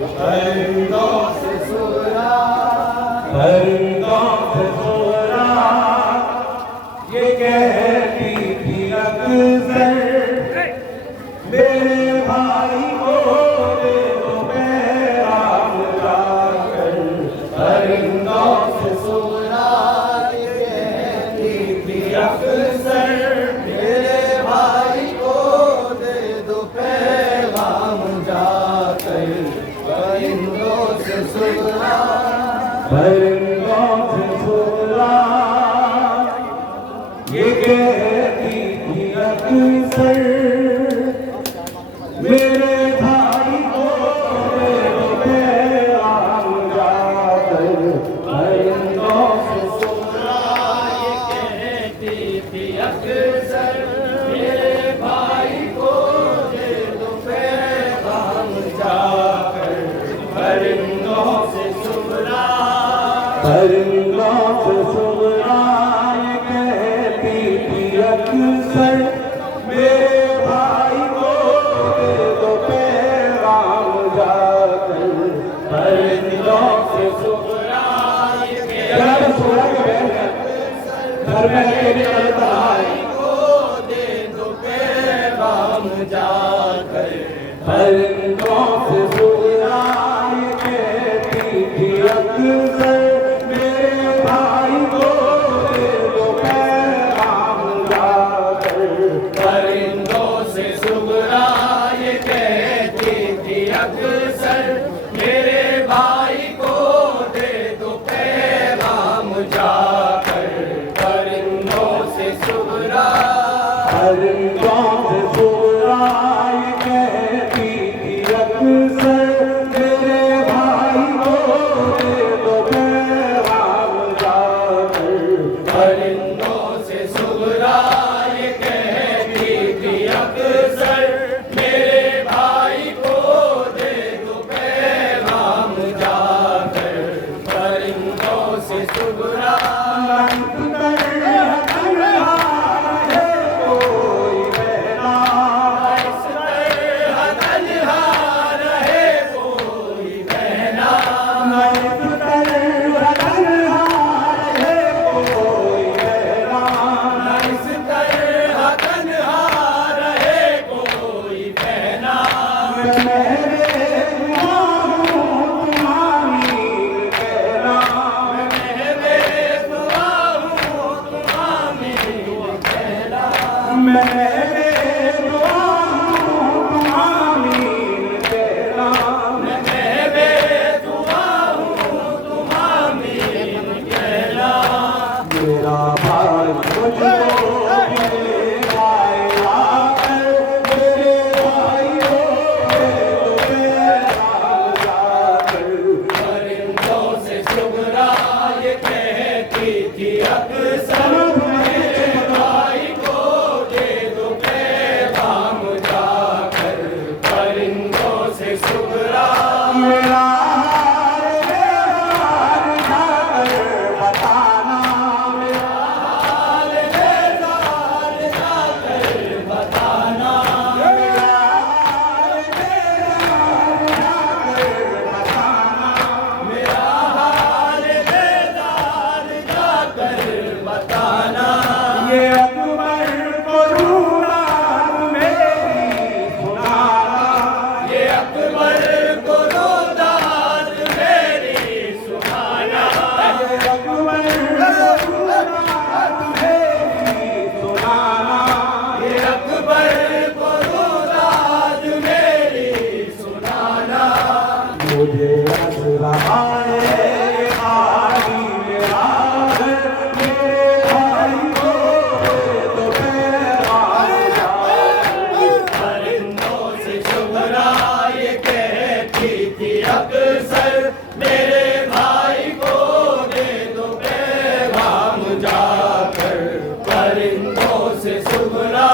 परिंदों से सुरा ये कहती थी अक्सर मेरे भाई को दे दो पैगाम जाकर। परिंदों से सुरा ये कहती थी अक्सर मेरे भाई को दे दो पैगाम जाकर। परिंदों से सुरा ये कहती थी अक्सर मेरे भाई को दे दो पैगाम जाकर। परिंदों से सुरा ये कहती थी अक्सर मेरे भाई को दे दो पैगाम जाकर। परिंदों से सुरा ये कहती थी अक्सर मेरे भाई को दे दो पैगाम जाकर। परिंदों से सुरा ये कहती घर में अकेले भाई को दे दो पैगाम जाकर। परिंदों से सुरा ये कहती थी अक्सर अक्सर मेरे भाई को दे दो पैगाम जाकर। परिंदों से सुरा ये कहती थी अक्सर मेरे भाई को दे दो पैगाम जाकर। परिंदों से सुरा ये कहती थी अक्सर मेरे भाई को दे दो पैगाम जाकर। परिंदों से सुरा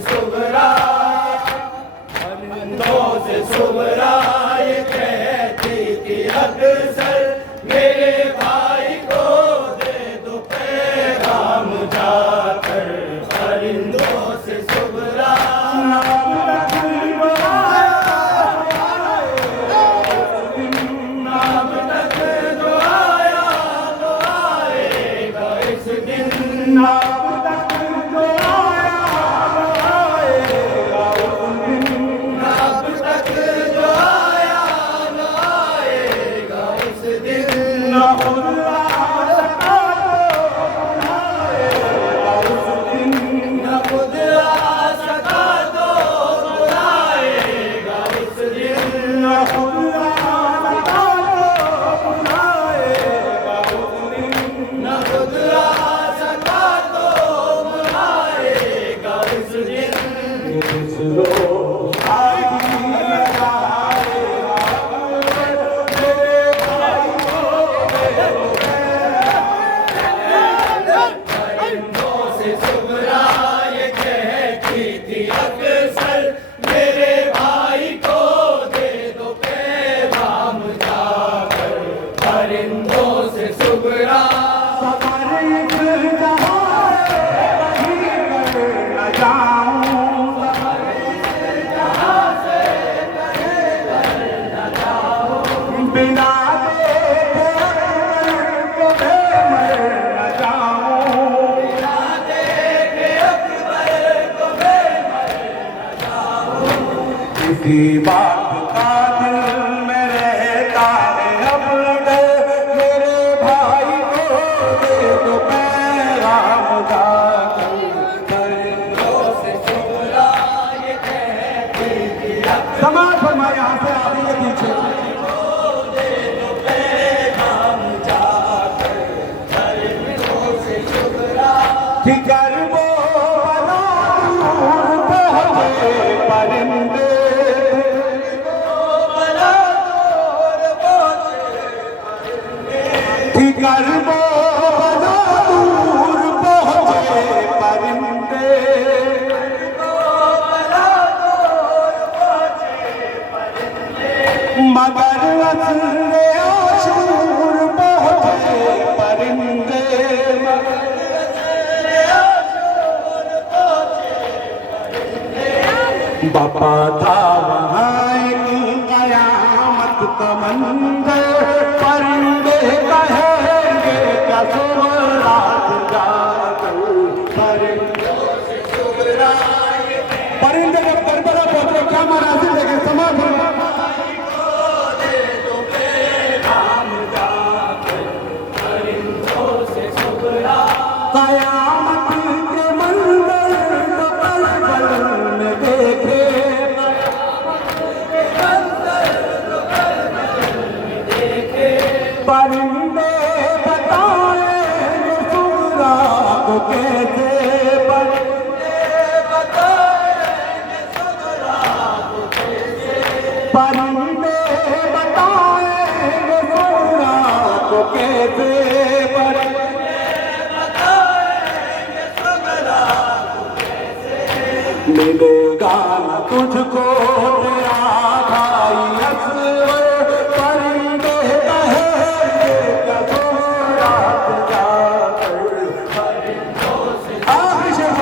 सुगरा, परिंदों से सुगरा ये कहती थी अक्सर, मेरे भाई को दे दो पैगाम जाकर। परिंदों से सुगरा नाम तक जो आया, नाम तक जो आया तो आएगा इस दिन, नाम तक जो आया तो आएगा उस दिन, नाम तक जो आया तो आएगा इस दिन। न खुद आ सका तो आएगा उस दिन, न खुद आ सका तो आएगा उस दिन, न खुद आ सका तो आएगा उस दिन, न खुद आ सका तो आएगा उस दिन। जिस रोज आएगी परिंदों से सुगरा ये कहती थी अक्सर, मेरे भाई को दे दो पैगाम जाकर। परिंदों से सुगरा बिना किसी बात का दिल में रहता है अब डर, मेरे भाई को दे दो पैगाम जाकर। परिंदों से सुगरा ये कहती थी अक्सर, समाज फरमाए यहाँ से आगे के पीछे, दे दो पैगाम जाकर। परिंदों से सुगरा ठिकर वो बना दूर पहुँचे परिंदे, ठिकर वो बना दूर पहुँचे परिंदे, मगर असले आशूर पहुँचे परिंदे, बापा था वहाँ एक कयामत का मंजर, परिंदे कहेंगे क्या सुगरात जाकर। परिंदों से सुगरा ये परिंदे जब करबला पहुंचे क्या मनाजिर देखे समाज को दे दो पैगाम जाकर। परिंदों से सुगरा कयामत के मंजर तो पल पल में देखे, परिंदे बताएंगे सुगरा को कैसे, परिंदे बताएंगे सुगरा को कैसे, परिंदे बताएंगे सुगरा को कैसे, परिंदे बताएंगे सुगरा को कैसे। मिलेगा न तुझको तेरा भाई असवर, परिंदे कहेंगे क्या सुगरात जाकर। परिंदों से आखिरी शेर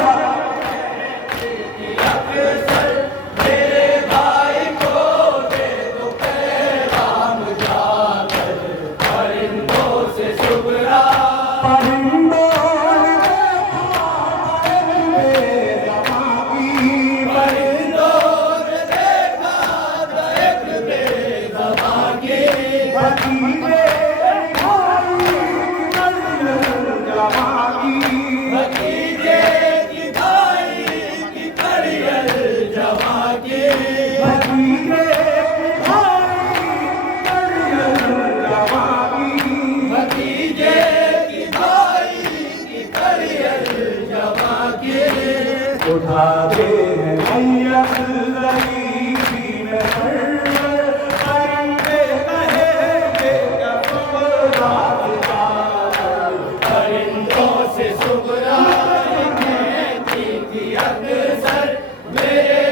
अक्सर, मेरे भाई को दे दो पैगाम जाकर। परिंदों से सुगरा परिंदों ने देखा था एक बेज़बां की, भतीजे भतीजे की भाई की करियल जवां की, भतीजे की भाई की करियल जवां की, भतीजे की भाई की करियल जवां की। उठा दे मैया लगी में परिंदे कहेंगे क्या सुगरात जाकर। परिंदों से सुगरा कहती थी अक्सर, मेरे